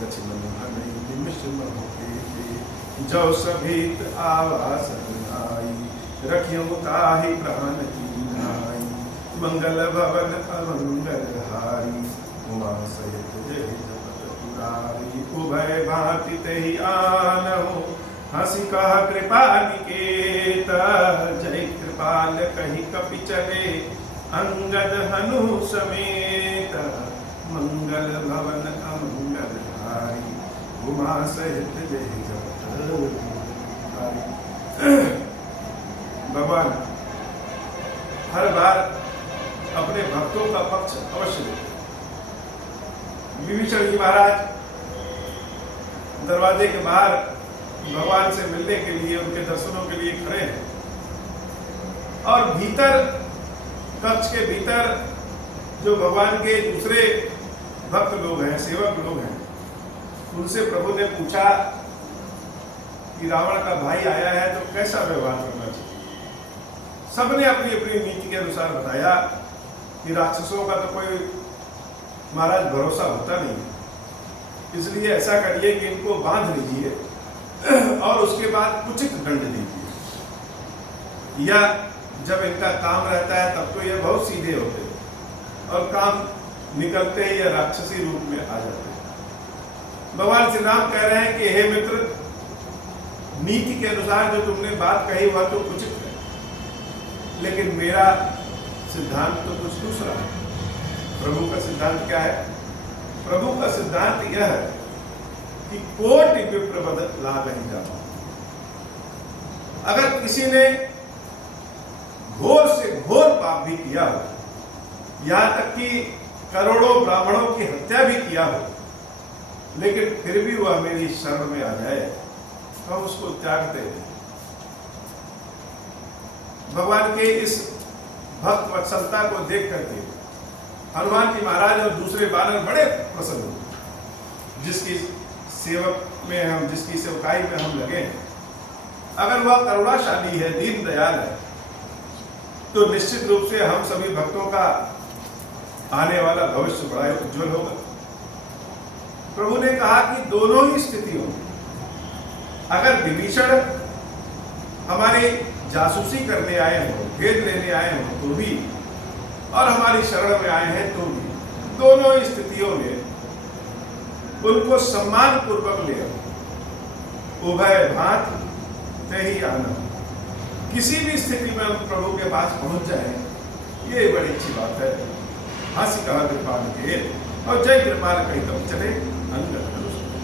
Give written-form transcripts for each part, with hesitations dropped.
लक्ष्मण हनि निमिष मोहि जो सभीत आवास आई रखियो ताहि प्राण की नाई मंगल भवन अमंगल हारी उमा सहित जय जगत पुरारी उभय भांति तेहि आनहु हंसी कह कृपा निकेत जय कृपाल कहि कपि चले अंगद हनु समेत मंगल भवन अमंगल हारी उमा सहित जय जगत पुरारी। भगवान हर बार अपने भक्तों का पक्ष अवश्य लेते। विभीषण जी महाराज दरवाजे के बाहर भगवान से मिलने के लिए, उनके दर्शनों के लिए खड़े हैं और भीतर कक्ष के भीतर जो भगवान के दूसरे भक्त लोग हैं, सेवक लोग हैं, उनसे प्रभु ने पूछा कि रावण का भाई आया है तो कैसा व्यवहार करना चाहिए। सबने अपनी अपनी नीति के अनुसार बताया कि राक्षसों का तो कोई महाराज भरोसा होता नहीं, इसलिए ऐसा करिए कि इनको बांध लीजिए और उसके बाद उचित दंड दीजिए, या जब इनका काम रहता है तब तो ये बहुत सीधे होते हैं और काम निकलते ही ये राक्षसी रूप में आ जाते हैं। भगवान श्री राम कह रहे हैं कि हे मित्र, नीति के अनुसार जो तुमने बात कही वह तो उचित है, लेकिन मेरा सिद्धांत तो कुछ दूसरा है। प्रभु का सिद्धांत क्या है? प्रभु का सिद्धांत यह है कि कोटि विप्रवद लाभ नहीं जाता। अगर किसी ने घोर से घोर पाप भी किया हो, यहां तक कि करोड़ों ब्राह्मणों की हत्या भी किया हो, लेकिन फिर भी वह मेरी शरण में आ जाए तो हम उसको त्यागते हैं। भगवान के इस भक्त वत्सलता को देख करके हनुमान जी महाराज और दूसरे बानर बड़े प्रसन्न हुए। जिसकी सेवक में हम, जिसकी सेवकाई में हम लगे हैं, अगर वह करुणाशाली है, दीन दयाल है, तो निश्चित रूप से हम सभी भक्तों का आने वाला भविष्य बड़ा उज्जवल होगा। प्रभु ने कहा कि दोनों ही स्थितियों में, अगर विभीषण हमारी जासूसी करने आए हो, भेद लेने आए हो तो भी, और हमारी शरण में आए हैं तो भी, दोनों ही स्थितियों में उनको सम्मान पूर्वक ले आओ। उभय भांति तेहि आनहु। किसी भी स्थिति में हम प्रभु के पास पहुंच जाए, ये बड़ी अच्छी बात है। हंसी कहा कृपाल के और जय कृपाल कहीं तब चले अंगद हनु समेत।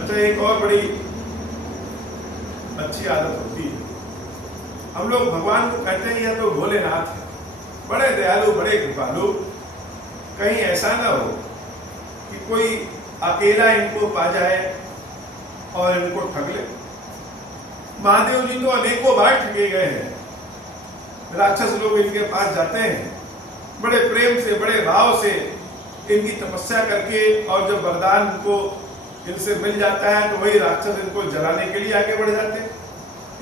अच्छा, एक और बड़ी अच्छी आदत होती है, हम लोग भगवान को कहते हैं यह तो भोलेनाथ है, बड़े दयालु, बड़े कृपालु। कहीं ऐसा ना हो कि कोई अकेला इनको पा जाए और इनको ठग ले। महादेव जी तो अनेकों बार ठगे गए हैं। राक्षस लोग इनके पास जाते हैं, बड़े प्रेम से, बड़े भाव से इनकी तपस्या करके, और जब वरदान को इनसे मिल जाता है तो वही राक्षस इनको जलाने के लिए आगे बढ़ जाते हैं।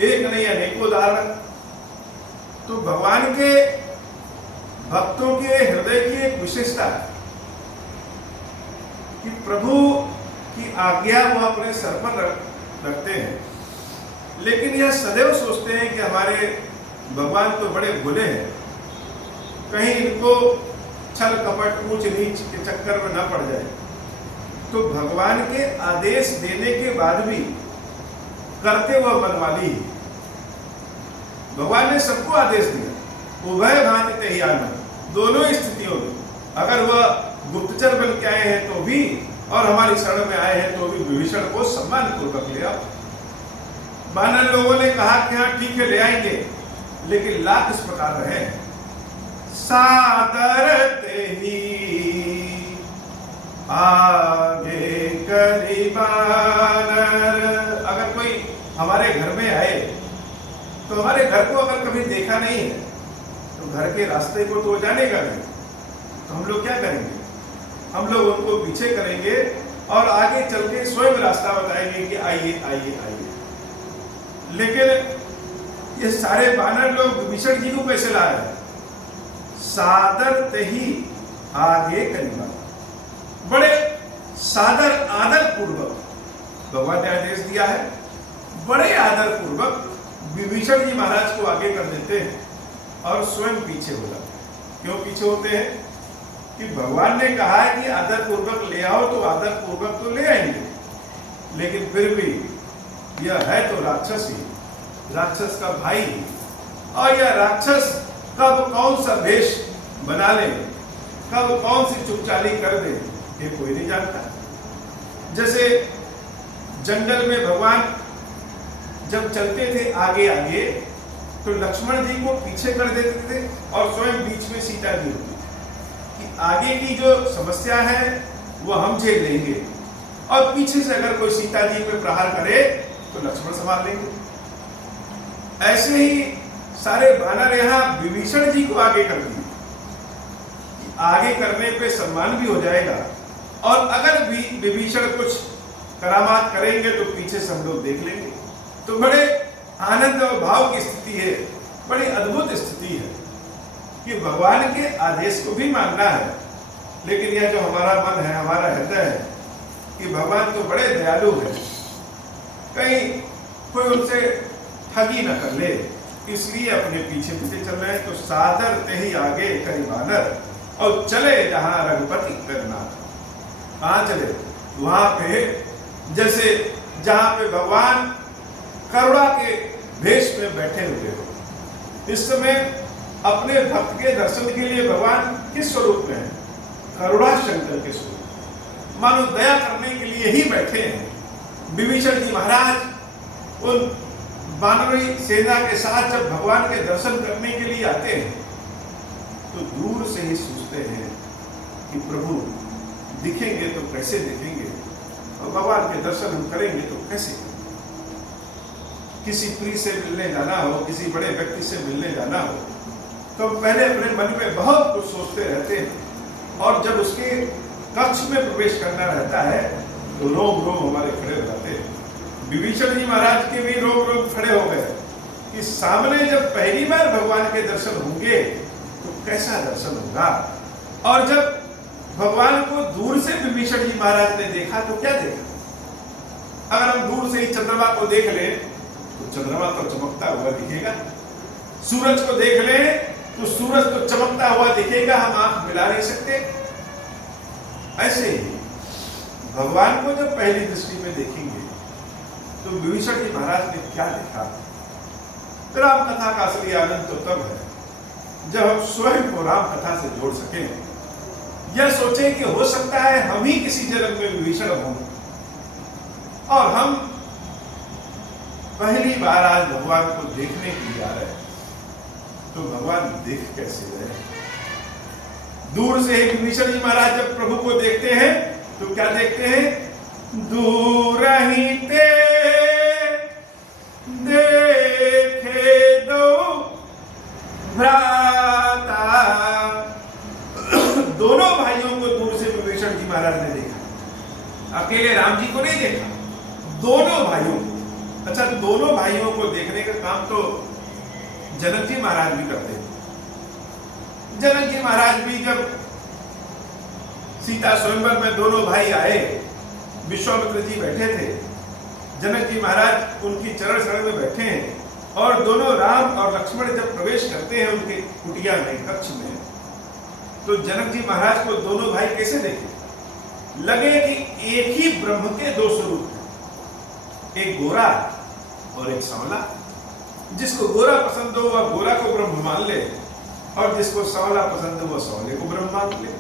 एक नहीं अनेकों उदाहरण। तो भगवान के भक्तों के हृदय की एक विशेषता है कि प्रभु की आज्ञा वो अपने सर पर रखते हैं, लेकिन यह सदैव सोचते हैं कि हमारे भगवान तो बड़े भोले हैं, कहीं इनको छल कपट ऊंच नीच के चक्कर में न पड़ जाए। तो भगवान के आदेश देने के बाद भी करते वह मनवाली ही। भगवान ने सबको आदेश दिया, उभय भांति तेहि आनहु। दोनों स्थितियों में, अगर वह गुप्तचर बन के आए हैं तो भी, और हमारी शरण में आए हैं तो भी, विभीषण को सम्मान पूर्वक ले आओ। बानर लोगों ने कहा कि हाँ ठीक है ले आएंगे, लेकिन लात इस प्रकार रहे, सादर तेहि आगे करी बानर। अगर कोई हमारे घर में आए तो हमारे घर को अगर कभी देखा नहीं है तो घर के रास्ते को तो जानेगा नहीं, तो हम लोग क्या करेंगे? हम लोग उनको पीछे करेंगे और आगे चल के स्वयं रास्ता बताएंगे कि आइए आइए आइए। लेकिन ये सारे बानर लोग विभीषण जी को कैसे ला रहे हैं? सादर तेहि आगे करी बानर, बड़े सादर आदर पूर्वक भगवान ने आदेश दिया है, बड़े आदर पूर्वक विभीषण जी महाराज को आगे कर देते हैं और स्वयं पीछे हो जाते हैं। क्यों पीछे होते हैं? कि भगवान ने कहा है कि आदर पूर्वक ले आओ, तो आदर पूर्वक तो ले आएंगे, लेकिन फिर भी यह है तो राक्षस ही, राक्षस का भाई, और यह राक्षस कब कौन सा वेश बना ले, कब कौन सी चुपचाली कर दे, ये कोई नहीं जानता। जैसे जंगल में भगवान जब चलते थे आगे आगे, तो लक्ष्मण जी को पीछे कर देते थे और स्वयं बीच में सीता जी होती कि आगे की जो समस्या है वो हम झेल लेंगे, और पीछे से अगर कोई सीता जी पे प्रहार करे तो लक्ष्मण संभाल लेंगे। ऐसे ही सारे वानर यहाँ विभीषण जी को आगे कर दिए, आगे करने पे सम्मान भी हो जाएगा, और अगर भी विभीषण कुछ करामात करेंगे तो पीछे से हम लोग देख लेंगे। तो बड़े आनंद और भाव की स्थिति है, बड़ी अद्भुत स्थिति है कि भगवान के आदेश को भी मानना है, लेकिन यह जो हमारा मन है, हमारा हृदय है कि भगवान तो बड़े दयालु है, कहीं कोई उनसे ठगी न कर ले, इसलिए अपने पीछे पीछे चल रहे हैं। तो सादर ते ही आगे कई वानर, और चले जहां रघुपति करना। कहां चले? वहां पे जैसे जहां पे भगवान करुणा के भेष में बैठे हुए हो। इस समय अपने भक्त के दर्शन के लिए भगवान किस स्वरूप में है? करुणा शंकर के स्वरूप, मानो दया करने के लिए ही बैठे हैं। विभीषण जी महाराज उन वानरी सेना के साथ जब भगवान के दर्शन करने के लिए आते हैं, तो दूर से ही सोचते हैं कि प्रभु दिखेंगे तो कैसे दिखेंगे, और भगवान के दर्शन हम करेंगे तो कैसे। किसी प्रिय से मिलने जाना हो, किसी बड़े व्यक्ति से मिलने जाना हो, तो पहले अपने मन में बहुत कुछ सोचते रहते हैं, और जब उसके कक्ष में प्रवेश करना रहता है तो रोम रोम हमारे खड़े हो जाते हैं। विभीषण जी महाराज के भी रोम रोम खड़े हो गए कि सामने जब पहली बार भगवान के दर्शन होंगे तो कैसा दर्शन होगा। और जब भगवान को दूर से विभीषण जी महाराज ने देखा तो क्या देखा? अगर हम दूर से ही चंद्रमा को देख लें तो चंद्रमा तो चमकता हुआ दिखेगा, सूरज को देख लें तो सूरज तो चमकता हुआ दिखेगा, हम आंख मिला नहीं सकते। ऐसे ही भगवान को जब पहली दृष्टि में देखेंगे तो विभीषण जी महाराज ने क्या देखा? राम कथा का असली आनंद तो तब है जब हम स्वयं को राम कथा से जोड़ सकें, यह सोचें कि हो सकता है हम ही किसी जन्म में विभीषण हों, और हम पहली बार आज भगवान को देखने के लिए आ रहे हैं। तो भगवान देख कैसे रहे? दूर से ही विभीषण जी महाराज जब प्रभु को देखते हैं तो क्या देखते हैं? दूर ही ते देखे दो भ्राता। दोनों भाइयों को दूर से विभीषण जी महाराज ने देखा, अकेले राम जी को नहीं देखा, दोनों भाइयों को। अच्छा, दोनों भाइयों को देखने का काम तो जनक जी महाराज भी करते हैं। जनक जी महाराज भी जब सीता स्वयंवर में दोनों भाई आए, विश्वामित्र जी बैठे थे, जनक जी महाराज उनकी चरण शरण में बैठे हैं, और दोनों राम और लक्ष्मण जब प्रवेश करते हैं उनके कुटिया में, कक्ष में, तो जनक जी महाराज को दोनों भाई कैसे देखे? लगे कि एक ही ब्रह्म के दो स्वरूप हैं, एक गोरा और एक सांवला। जिसको गोरा पसंद हो वह गोरा को ब्रह्म मान ले, और जिसको सांवला पसंद हो वह सांवले को ब्रह्म मान ले।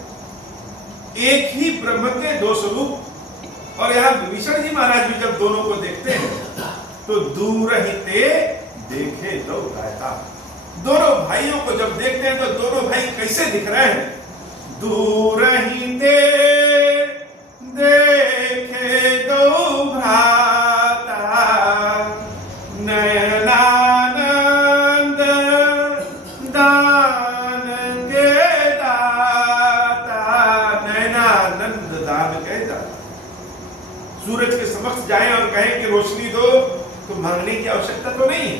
एक ही ब्रह्म के दो स्वरूप। और यहाँ विभीषण जी महाराज भी जब दोनों को देखते हैं तो दूर ही ते देखे दो भ्राता। दोनों भाइयों को जब देखते हैं तो दोनों भाई कैसे दिख रहे हैं? दूर ही ते देखे दो भ्राता, नयनानंद दान के दाता। नयनानंद दान के दाता। सूरज के समक्ष जाएं और कहें कि रोशनी दो, तो मांगने की आवश्यकता तो नहीं।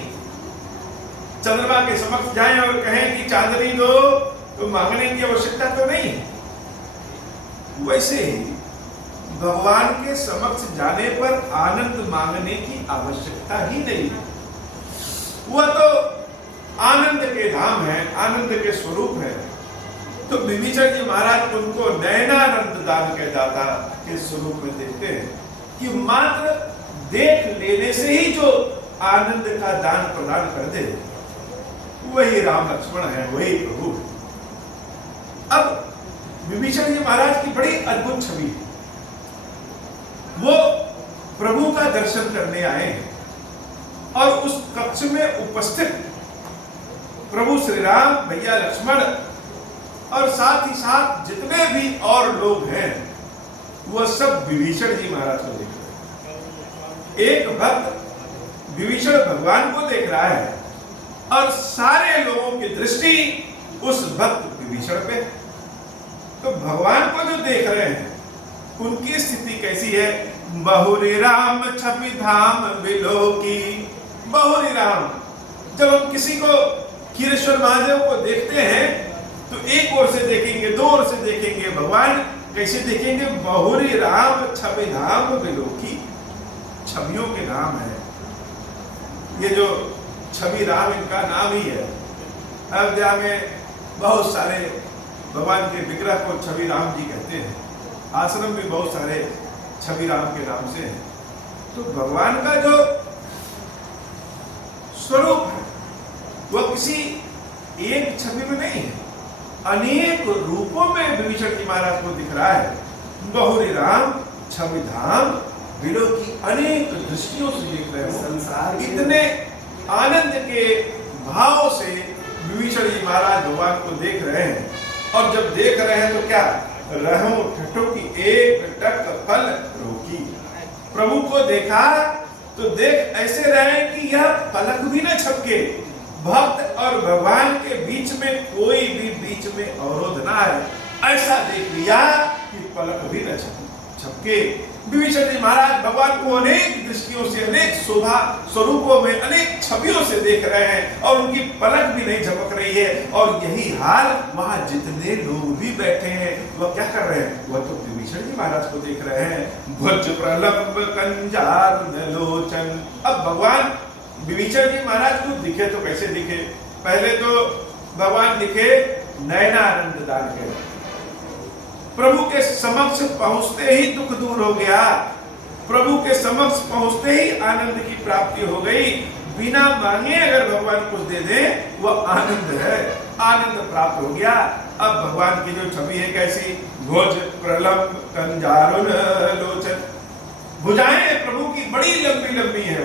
चंद्रमा के समक्ष जाएं और कहें कि चांदनी दो, तो मांगने की आवश्यकता तो नहीं। वैसे ही भगवान के समक्ष जाने पर आनंद मांगने की आवश्यकता ही नहीं है। वह तो आनंद के धाम है, आनंद के स्वरूप है। तो विभीषण जी महाराज उनको नयनानंद दान के दाता के स्वरूप में देखते हैं कि मात्र देख लेने से ही जो आनंद का दान प्रदान कर दे, वही राम लक्ष्मण है, वही प्रभु है। अब विभीषण जी महाराज की बड़ी अद्भुत छवि है। वो प्रभु का दर्शन करने आए हैं और उस कक्ष में उपस्थित प्रभु श्री राम, भैया लक्ष्मण और साथ ही साथ जितने भी और लोग हैं, वह सब विभीषण जी महाराज को देख रहे हैं। एक भक्त विभीषण भगवान को देख रहा है और सारे लोगों की दृष्टि उस भक्त विभीषण पे। तो भगवान को जो देख रहे हैं, उनकी स्थिति कैसी है? बहुरी राम छवि धाम बिलोकी। बहुरी राम, जब हम किसी को क्षीरेश्वर महादेव को देखते हैं तो एक ओर से देखेंगे, दो ओर से देखेंगे। भगवान कैसे देखेंगे? बहुरी राम छवि धाम बिलोकी। छवियों के नाम है ये, जो छवि राम इनका नाम ही है। अयोध्या में बहुत सारे भगवान के विग्रह को छवि राम जी कहते हैं। आश्रम भी बहुत सारे छवि राम के नाम से हैं। तो भगवान का जो स्वरूप है वह किसी एक छवि में नहीं है, अनेक रूपों में विभीषण जी महाराज को दिख रहा है। बहुरी राम छवि धाम बिलो की अनेक दृष्टियों से देख रहे हैं। संसार इतने आनंद के भाव से विभीषण जी महाराज भगवान को देख रहे हैं। और जब देख रहे हैं तो क्या रहूं ठठो की एक टक फल रोकी। प्रभु को देखा तो देख ऐसे रहे कि यह पलक भी न झपके। भक्त और भगवान के बीच में कोई भी बीच में अवरोध ना है, ऐसा देख लिया कि पलक भी न झपके। विभीषण जी महाराज भगवान को अनेक दृष्टियों से, अनेक शोभा स्वरूपों में, अनेक छवियों से देख रहे हैं और उनकी पलक भी नहीं झपक रही है। और यही हाल वहां जितने लोग भी बैठे हैं, वह क्या कर रहे हैं? वह तो विभीषण जी महाराज को देख रहे हैं। भुज प्रलंब कंजार लोचन। अब भगवान विभीषण जी महाराज को दिखे तो कैसे दिखे? पहले तो भगवान दिखे नयनानंद दान के। प्रभु के समक्ष पहुंचते ही दुख दूर हो गया। प्रभु के समक्ष पहुंचते ही आनंद की प्राप्ति हो गई। बिना मांगे अगर भगवान कुछ दे दे, वह आनंद है, आनंद प्राप्त हो गया। अब भगवान की जो छवि है कैसी? भुज प्रलंब कंजारुन लोचन। भुजाएं प्रभु की बड़ी लंबी लंबी है।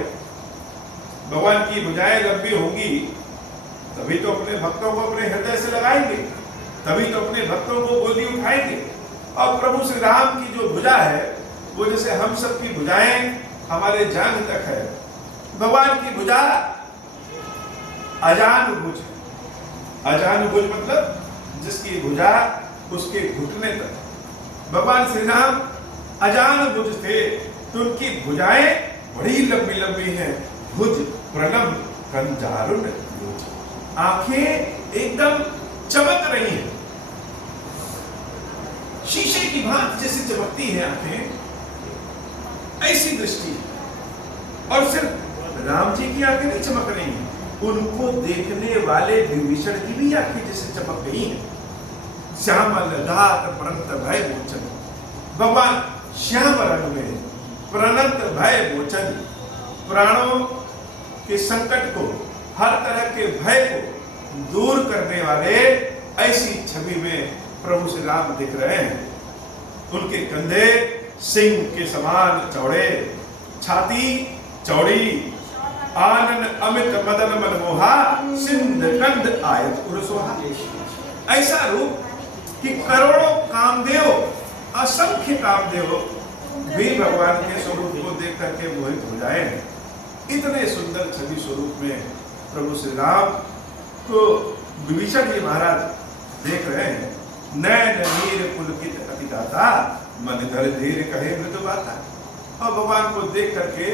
भगवान की भुजाएं लंबी होंगी तभी तो अपने भक्तों को अपने हृदय से लगाएंगे, तभी तो अपने भक्तों को गोदी उठाएंगे। और प्रभु श्री राम की जो भुजा है वो जैसे हम सब की भुजाएं हमारे जांघ तक है, भगवान की भुजा अजान भुज है। अजान भुज मतलब जिसकी भुजा उसके घुटने तक। भगवान श्री राम अजान भुज थे तो उनकी भुजाएं बड़ी लंबी लंबी हैं। भुज प्रलंब कंजारुन लोचन। आंखें एकदम चमक रही हैं, शीशे की भांति जैसे चमकती है आंखें, ऐसी दृष्टि है। और सिर्फ राम जी की आंखें नहीं चमक रही हैं, उनको देखने वाले विभीषण की भी आंखें जैसे चमक गई हैं। श्यामल घात प्रणत भय मोचन। भगवान श्याम रंग में प्रणत भय मोचन, प्राणों के संकट को, हर तरह के भय को दूर करने वाले ऐसी छवि में प्रभु श्री राम दिख रहे हैं। उनके कंधे सिंह के समान चौड़े, छाती चौड़ी, आनन अमित मदन मनमोहा, सिंध कंध आयत उरसोहा। ऐसा रूप कि करोड़ों कामदेव, असंख्य कामदेव भी भगवान के स्वरूप को देख करके मोहित हो जाए। इतने सुंदर छवि स्वरूप में प्रभु श्री राम को विभीषण जी महाराज देख रहे हैं। नैन नीर पुलकित अतिदाता, मन धर धीर कहे मृदु बाता। और भगवान को देख करके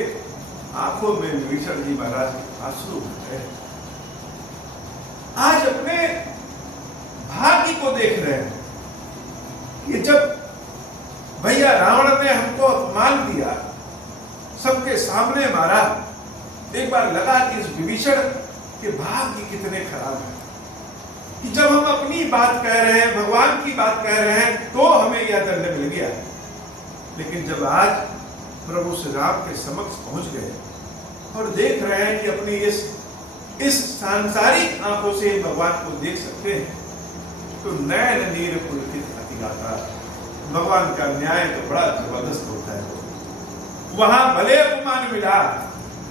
आंखों में विभीषण जी महाराज आंसू है। आज अपने भाग्य को देख रहे हैं कि जब भैया रावण ने हमको अपमान दिया, सबके सामने मारा। एक बार लगा कि इस विभीषण के भाग्य कितने खराब हैं कि जब हम अपनी बात कह रहे हैं, भगवान की बात कह रहे हैं, तो हमें यह दंड मिल गया। लेकिन जब आज प्रभु श्री राम के समक्ष पहुंच गए और देख रहे हैं कि अपनी इस सांसारिक आंखों से भगवान को देख सकते हैं, तो नयन नीर पुलकित अतिगाता। भगवान का न्याय तो बड़ा जबरदस्त होता है। वहां भले अपमान मिला,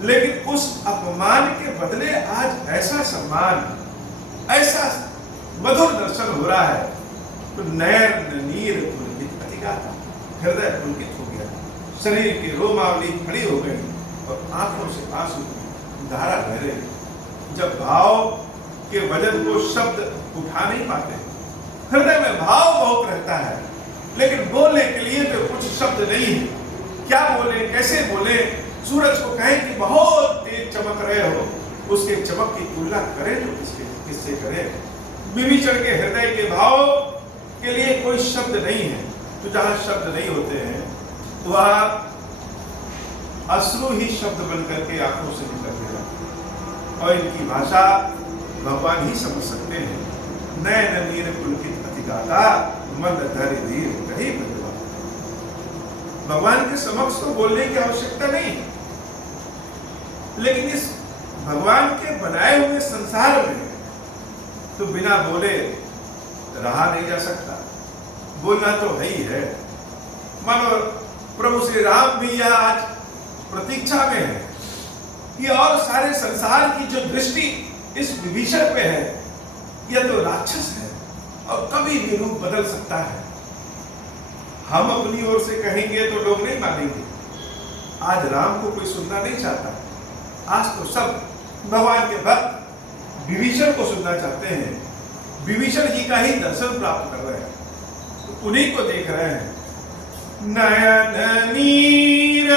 लेकिन उस अपमान के बदले आज ऐसा सम्मान, ऐसा मधुर दर्शन हो रहा है, तो नयन नीर पुलकित अतिगाता। हृदय पुलकित हो गया, शरीर की रोमावली खड़ी हो गई और आंखों से आंसू धारा बह रही। जब भाव के वजन को शब्द उठा नहीं पाते, हृदय में भाव बहुत रहता है, लेकिन बोलने के लिए तो कुछ शब्द नहीं है। क्या बोले, कैसे बोले? सूरज को कहें कि बहुत तेज चमक रहे हो, उसके चमक की तुलना करें तो किससे करें? विभीषण के हृदय के भाव के लिए कोई शब्द नहीं है। तो जहां शब्द नहीं होते हैं, वहां अश्रु ही शब्द बनकर के आंखों से निकलते हैं, और इनकी भाषा भगवान ही समझ सकते हैं। नयन नीर पुलकित अतिगाता, मंद धैर्य धीर कहीं बंधुआ। भगवान के समक्ष तो बोलने की आवश्यकता नहीं, लेकिन इस भगवान के बनाए हुए संसार में तो बिना बोले रहा नहीं जा सकता। बोलना तो है ही है। मानो प्रभु श्री राम भी यह आज प्रतीक्षा में है कि और सारे संसार की जो दृष्टि इस विभीषण पे है, यह तो राक्षस है और कभी भी रूप बदल सकता है। हम अपनी ओर से कहेंगे तो लोग नहीं मानेंगे। आज राम को कोई सुनना नहीं चाहता। आज तो सब भगवान के भक्त विभीषण को सुनना चाहते हैं, विभीषण जी का ही दर्शन प्राप्त कर रहे हैं, तो उन्हीं को देख रहे हैं। नयन नीर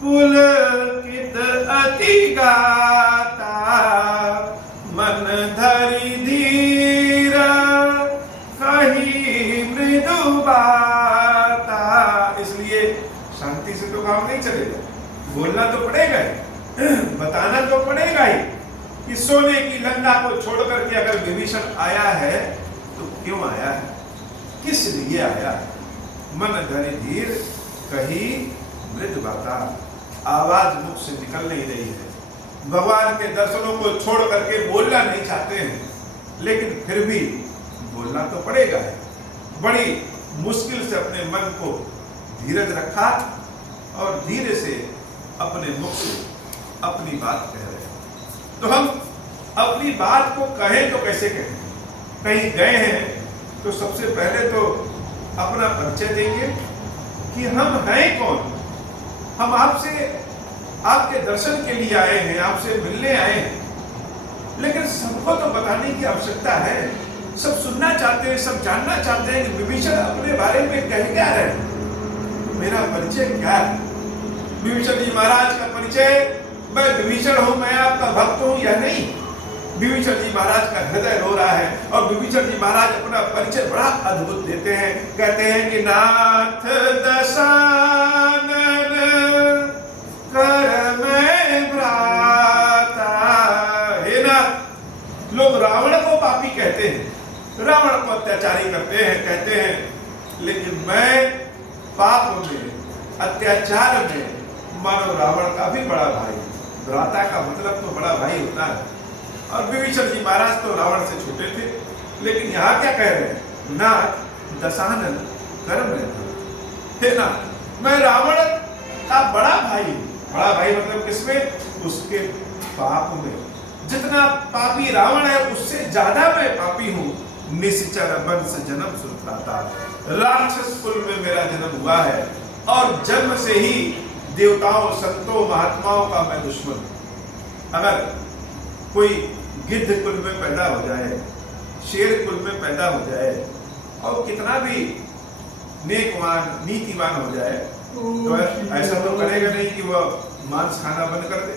पुलकित अतिगाता, मन धरि धीर कही मृदु बाता। इसलिए शांति से तो काम नहीं चलेगा, बोलना तो पड़ेगा ही, बताना तो पड़ेगा ही कि सोने की लंका को छोड़ करके अगर विभीषण आया है तो क्यों आया है, किस लिए आया है। मन धरि धीर कही मृदु बाता। आवाज मुख से निकल नहीं रही है। भगवान के दर्शनों को छोड़ करके बोलना नहीं चाहते हैं, लेकिन फिर भी बोलना तो पड़ेगा है। बड़ी मुश्किल से अपने मन को धीरज रखा और धीरे से अपने मुख से अपनी बात कह रहे हैं। तो हम अपनी बात को कहें तो कैसे कहें? कहीं गए हैं तो सबसे पहले तो अपना परिचय देंगे कि हम हैं कौन। हम आपसे, आपके दर्शन के लिए आए हैं, आपसे मिलने आए हैं, लेकिन सबको तो बताने की आवश्यकता है। सब सुनना चाहते हैं, सब जानना चाहते हैं कि विभीषण अपने बारे में कह क्या रहे हैं, मेरा परिचय क्या है। विभीषण जी महाराज का परिचय, मैं विभीषण हूं, मैं आपका भक्त हूं, यह नहीं। विभीषण जी महाराज का हृदय रो रहा है और विभीषण जी महाराज अपना परिचय बड़ा अद्भुत देते हैं। कहते हैं कि नाथ दशानन कर मैं भ्राता। हे नाथ, लोग रावण को पापी कहते हैं, रावण को अत्याचारी करते हैं, कहते हैं, लेकिन मैं पाप में, अत्याचार में मानो रावण का भी बड़ा भाई। भ्राता का मतलब तो बड़ा भाई होता है। और विभीषण जी महाराज तो रावण से छोटे थे, लेकिन यहाँ क्या कह रहे हैं? नाथ दशानन कर मैं भ्राता। हे नाथ, मैं रावण का बड़ा भाई। बड़ा भाई मतलब किसमें? उसके पाप में। जितना पापी रावण है उससे ज्यादा मैं पापी हूँ। निश्चर वंश जन्म सुनता। राक्षस कुल में मेरा जन्म हुआ है और जन्म से ही देवताओं, संतों, महात्माओं का मैं दुश्मन। अगर कोई गिद्ध कुल में पैदा हो जाए, शेर कुल में पैदा हो जाए और कितना भी नेकवान, नीतिवान हो जाए, तो ऐसा तो करेगा नहीं कि वह मांस खाना बंद कर दे।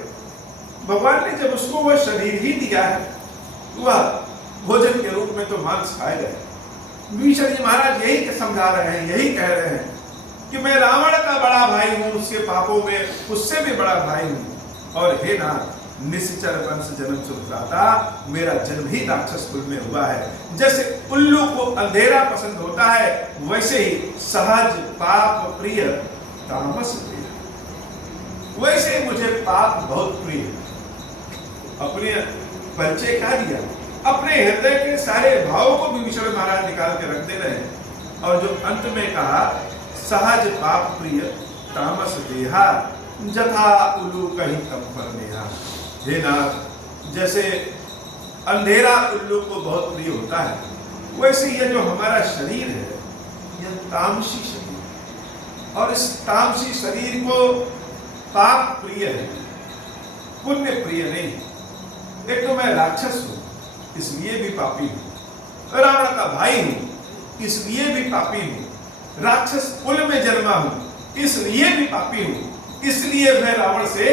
भगवान ने जब उसको वह शरीर ही दिया है, वह भोजन के रूप में तो मांस खाएगा। विभीषण जी महाराज यही समझा रहे हैं, यही कह रहे हैं कि मैं रावण का बड़ा भाई हूं, उसके पापों में उससे भी बड़ा भाई हूं। और हे नाथ, निश्चर वंश जन्म सुभ्राता, मेरा जन्म ही राक्षस कुल में हुआ है। जैसे उल्लू को अंधेरा पसंद होता है, वैसे ही सहज पाप प्रिय तामस प्रिय, वैसे ही मुझे पाप बहुत प्रिय। अपने परिचय क्या दिया, अपने हृदय के सारे भावों को विभीषण महाराज निकाल के रख दे रहे हैं। और जो अंत में कहा, सहज पाप प्रिय तामस देहा, जथा उल्लू कहीं तम पर नेहा। हे नाथ, जैसे अंधेरा उल्लू को बहुत प्रिय होता है, वैसे यह जो हमारा शरीर है, यह तामसी शरीर है। और इस तामसी शरीर को पाप प्रिय है, पुण्य प्रिय नहीं। एक तो मैं राक्षस हूं, इसलिए भी पापी हूं। रावण का भाई हूं, इसलिए भी पापी हूं। राक्षस कुल में जन्मा हूं, इसलिए भी पापी हूं। इसलिए मैं रावण से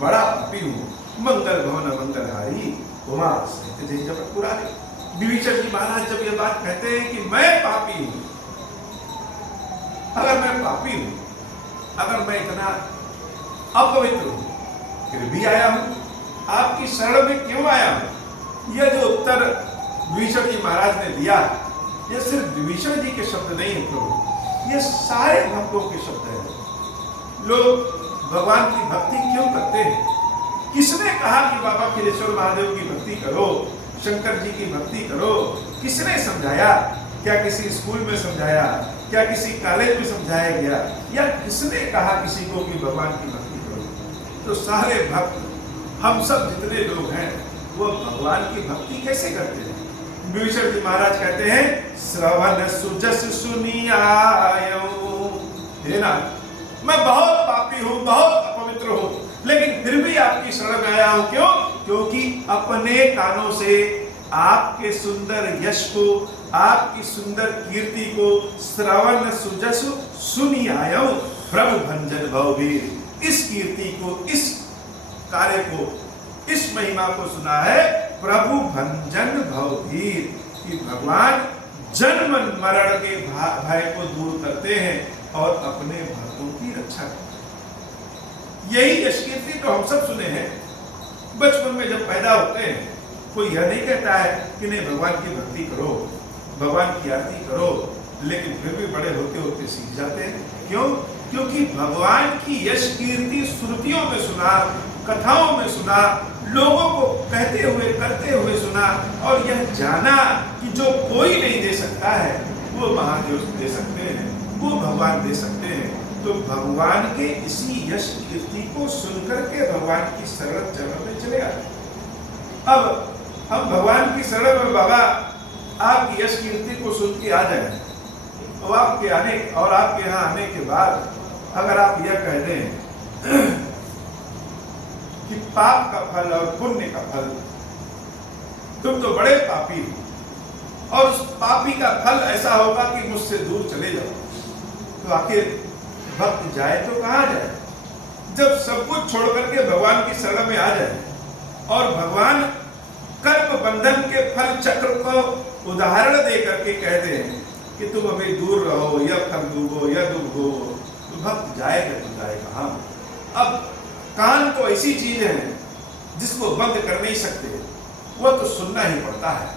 बड़ा पापी हूं। मंगल भवन मंगलहारी, उमा सहित जय जपत पुरारी। विभीषण जी महाराज जब यह बात कहते हैं कि मैं पापी हूं, अगर मैं पापी हूं, अगर मैं इतना अपवित्र हूं, फिर भी आया हूं, आपकी शरण में क्यों आया हूं? यह जो उत्तर विभीषण जी महाराज ने दिया, यह सिर्फ विभीषण जी के शब्द नहीं है प्रभु, यह सारे भक्तों के शब्द हैं। लोग भगवान की भक्ति क्यों करते हैं? किसने कहा कि बाबा खिलेश्वर महादेव की भक्ति करो, शंकर जी की भक्ति करो? किसने समझाया? क्या किसी स्कूल में समझाया? क्या किसी कॉलेज में समझाया गया? या किसने कहा किसी को कि भगवान की भक्ति करो? तो सारे भक्त, हम सब जितने लोग हैं, वो भगवान की भक्ति कैसे करते हैं? विभीषण जी महाराज कहते हैं, श्रवण सुजस सुनी आयो। हे नाथ, मैं बहुत पापी हूं, बहुत अपवित्र हूं, लेकिन फिर भी आपकी शरण में आया हूं। क्यों? क्योंकि अपने कानों से आपके सुंदर यश को, आपकी सुंदर कीर्ति को श्रवण सुजस सुनी आया हूं। प्रभु भंजन भवभीर, इस कीर्ति को, इस कार्य को, इस महिमा को सुना है प्रभु भंजन भवभीर, कि भगवान जन्म मरण के भय को दूर करते हैं और अपने भक्तों की रक्षा करते हैं। यही यश कीर्ति तो हम सब सुने हैं। बचपन में जब पैदा होते हैं, कोई यह नहीं कहता है कि नहीं भगवान की भक्ति करो, भगवान की आरती करो, लेकिन फिर भी बड़े होते होते सीख जाते हैं। क्यों? क्योंकि भगवान की यश कीर्ति श्रुतियों में सुना, कथाओं में सुना, लोगों को कहते हुए करते हुए सुना, और यह जाना कि जो कोई नहीं दे सकता है, वो महादेव दे सकते हैं, वो भगवान दे सकते हैं। तो भगवान के इसी यश कीर्ति को सुनकर के भगवान की शरण चरण में चले आते। अब हम भगवान की शरण में, बाबा आपकी यश कीर्ति को सुन के आ जाए, तो आपके आने और आपके यहाँ आने के बाद अगर आप यह कह दें कि पाप का फल और पुण्य का फल, तुम तो बड़े पापी हो और उस पापी का फल ऐसा होगा कि मुझसे दूर चले जाओ, तो आखिर भक्त जाए तो कहां जाए? जब सब कुछ छोड़ करके भगवान की शरण में आ जाए और भगवान कर्म बंधन के फल चक्र को उदाहरण दे करके कह दे कि तुम अभी दूर रहो, या फल डूबो या डूबो, तो भक्त जाएगा तो जाए कहां? अब कान तो ऐसी चीज है जिसको बंद कर नहीं सकते, वो तो सुनना ही पड़ता है,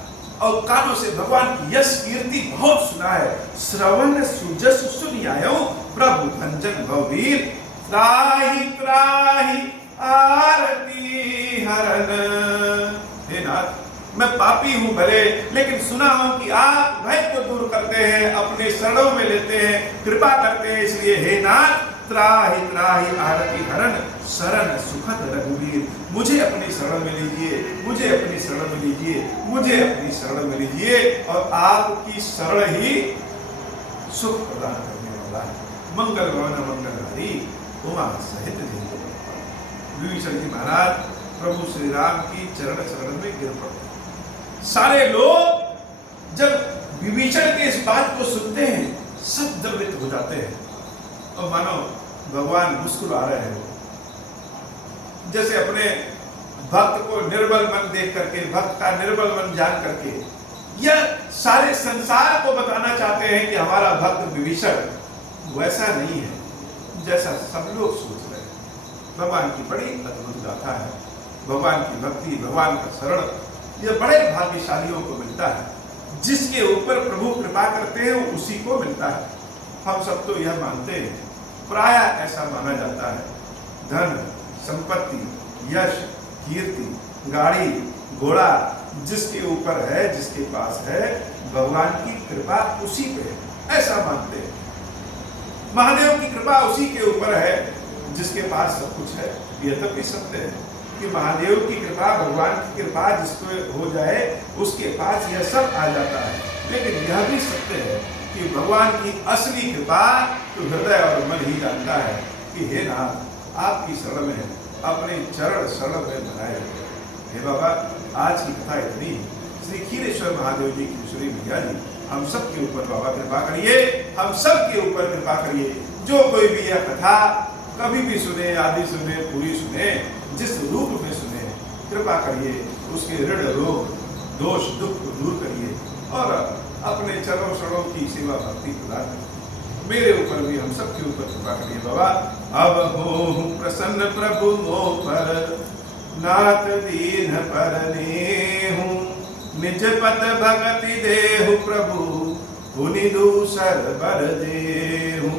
और कानों से भगवान की यश कीर्ति बहुत सुना है। श्रवण सुजस सुनी आयो, प्रभु भंजन भवभीर, त्राहि त्राहि आरती हरन। हे नाथ, मैं पापी हूं भले, लेकिन सुना हूं कि आप भय को दूर करते हैं, अपने शरणों में लेते हैं, कृपा करते हैं, इसलिए हे नाथ त्राहि त्राहि आरती हरन, शरण सुखद रघुवीर, मुझे अपनी शरण में लीजिए, मुझे अपनी शरण में लीजिए, मुझे अपनी शरण में लीजिए, और आपकी शरण ही सुख प्रदान करने वाला है। मंगल भवन मंगलहारी, उमा सहित जय जपत। विभीषण जी महाराज प्रभु श्री राम की चरण में गिर पड़ते। सारे लोग जब विभीषण के इस बात को सुनते हैं, सब द्रवित हो जाते हैं, और मानो भगवान मुस्कुरा रहे हैं, जैसे अपने भक्त को निर्बल मन देख करके, भक्त का निर्बल मन जान करके, यह सारे संसार को बताना चाहते हैं कि हमारा भक्त विभीषण वैसा नहीं है जैसा सब लोग सोच रहे हैं। भगवान की बड़ी अद्भुत गाथा है। भगवान की भक्ति, भगवान का शरण ये बड़े भाग्यशालियों को मिलता है। जिसके ऊपर प्रभु कृपा करते हैं उसी को मिलता है। हम सब तो यह मानते हैं, प्राय ऐसा माना जाता है, धन संपत्ति यश कीर्ति गाड़ी घोड़ा जिसके ऊपर है, जिसके पास है, भगवान की कृपा उसी पे है, ऐसा मानते हैं। महादेव की कृपा उसी के ऊपर है जिसके पास सब कुछ है। यह तो भी सत्य है कि महादेव की कृपा, भगवान की कृपा जिसको हो जाए उसके पास यह सब आ जाता है। लेकिन यह भी सत्य है कि भगवान की असली कृपा तो हृदय और मन ही जानता है कि हे नाथ आपकी शरण में, अपने चरण शरण में बनाए। हे बाबा, आज की कथा इतनी। श्री क्षीरेश्वर महादेव जी की किशोरी मैया जी हम सब के ऊपर बाबा कृपा करिए, हम सब के ऊपर कृपा करिए। जो कोई भी यह कथा कभी भी सुने, आदि सुने, पूरी सुने, जिस रूप में सुने, कृपा करिए उसके ऋण रोग दोष दुख को दूर करिए और अपने चरणों शरणों की सेवा भक्ति प्रदान करिए। मेरे ऊपर भी, हम सब के ऊपर कृपा करिए बाबा। अब हो प्रसन्न प्रभु मोह पर, नाथ दीन पर नेहु, निज पद भगति देहु प्रभु, पुनि दूसर बर देहु।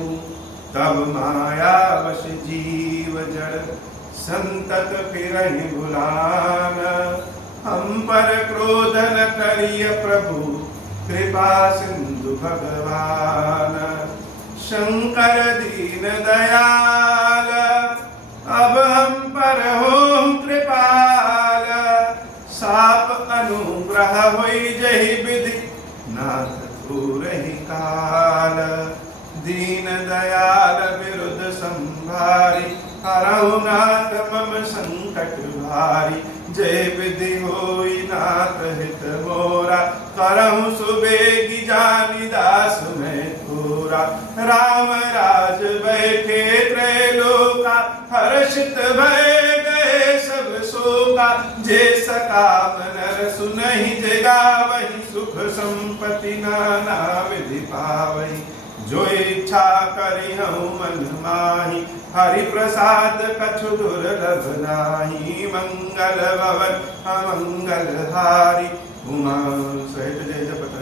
तब माया वश जीव जड़, संतत फिरहि भुलान, हम पर क्रोध न करिय प्रभु, कृपा सिंधु भगवान। शंकर दीन दयाल, अब हम पर हो कृपाल, साप अनुग्रह होई जहि विधि, नाथ थोरहि काल। दीन दयाल विरुद्ध संभारी, हरहु नाथ मम संकट भारी। जय विधि होई नाथ हित मोरा, करहु सुबेगी जानी दास में थोरा। राम राज बैठे त्रैलोका, हर्षित भय गए सब शोका। जे सकाम नर सुनहि जगावहि, सुख संपत्ति नाना विधि पावहि। जो इच्छा करिहु मन माहि, हरि प्रसाद कछु दुर्लभ नाही। मंगल भवन अमंगल हारी, उमा सहित जय जपत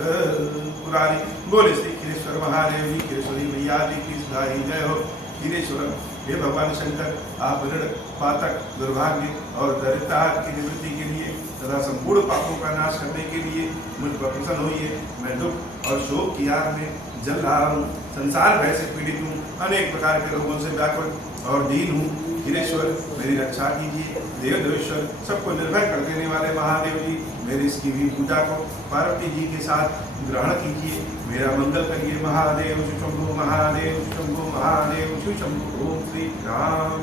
पुरारी। बोले श्री क्षीरेश्वर महादेव जी, क्षीरेश्वरी मैया जी की सदाई जय हो। क्षीरेश्वर हे भगवान शंकर, आप ऋण पातक दुर्भाग्य और दरिद्रता की निवृत्ति के लिए तथा संपूर्ण पापों का नाश करने के लिए मुझ पर प्रसन्न होइए। मैं दुख और शोक की आग में जल रहा हूँ, संसार भय से पीड़ित हूँ, अनेक प्रकार के रोगों से व्याकुल और दीन हूँ। क्षीरेश्वर मेरी रक्षा कीजिए। देव देवेश्वर सबको निर्भय कर देने वाले महादेव जी, मेरी इसकी भी पूजा को पार्वती जी के साथ ग्रहण कीजिए। मेरा मंगल करिए। महादेव शंभु, महादेव शंभु, महादेव शंभु। ओम श्री राम।